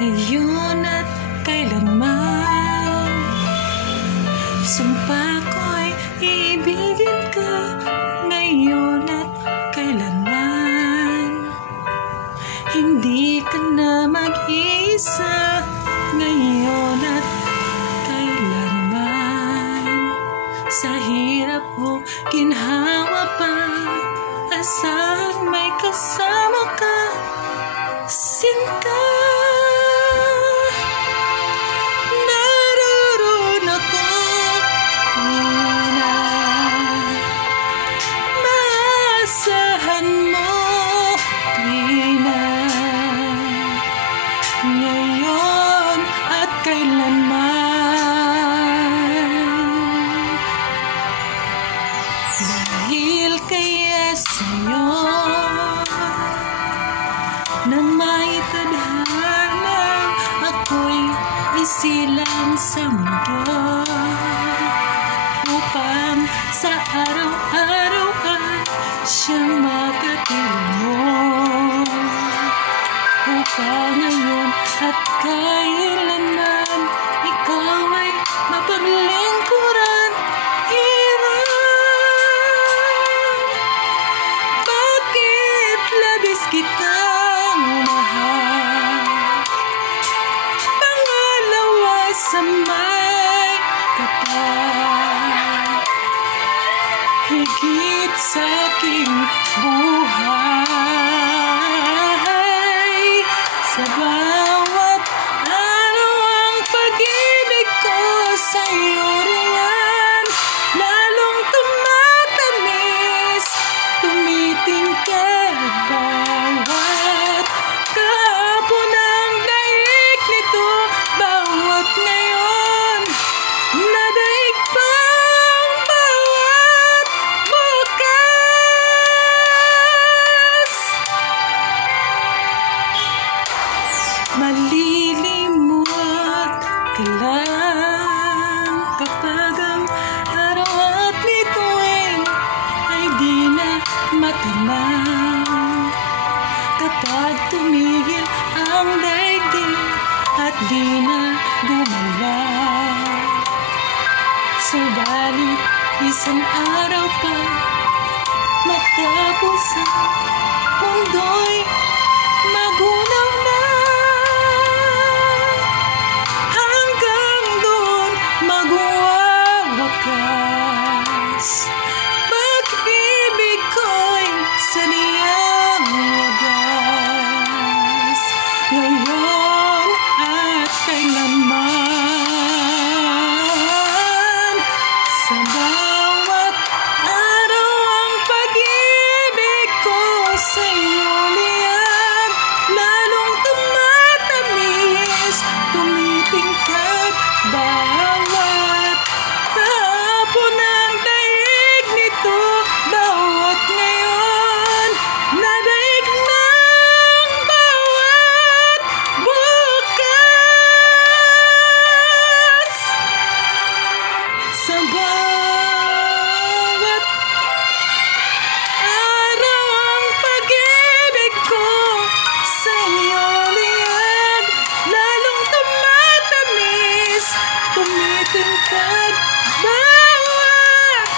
ngayon at kailanman. Sumpa ko'y iibigin ka ngayon at kailanman. Hindi ka na mag-isa ngayon at kailanman. Sa hirap o ginhawa pa, asahan may kasama ka, sinta. Naroon ako, Tina. Maasahan mo, Tina. Ngayon at kailanman. Dahil kaya sa'yo nang maitadhana, ako'y isilang sa mundo, upang sa araw-araw ay siyang makatulong mo, upang ngayon at kailanman ikaw ay mapaglingkuran. Bakit labis kitang mahal? Pangalawa sa may kapal, higit sa aking buhay. Sa bawat araw ang pag-ibig ko sa'yo riyan lalong tumatamis, tumitingkad bawat kahapon ang daig nito, bawat ngayon nadaig pang bawat bukas. Malilimot ka lang kapag ang araw at bituin ay di na matanaw, kapag tumigil ang daigdig at di na gumalaw. Subalit isang araw pa matapos ang mundo'y magunaw na, hanggang doon magwawakas. Pag-ibig ko'y saniyang wagas, ngayon at kailanman. Sa bawat araw ang pag-ibig ko sa'yo liyan lalong tumatamis, tumitingkad bawat kahapon ang daig nito, bawat ngayon nadaig ng bawat bukas. Sa bawat araw ang pag-ibig ko sa'yo liyan lalong tumatamis, tumitingkad bawat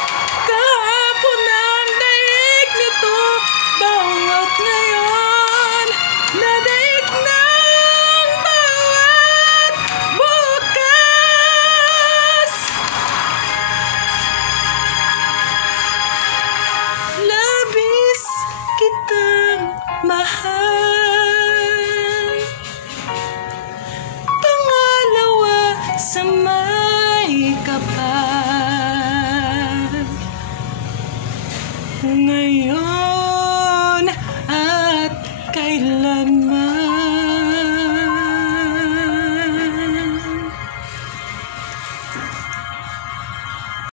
kahapon ang daig nito, bawat ngayon nadaig ng bawat bukas. Labis kitang mahal, pangalawa sa may kapal, ngayon at kailanman.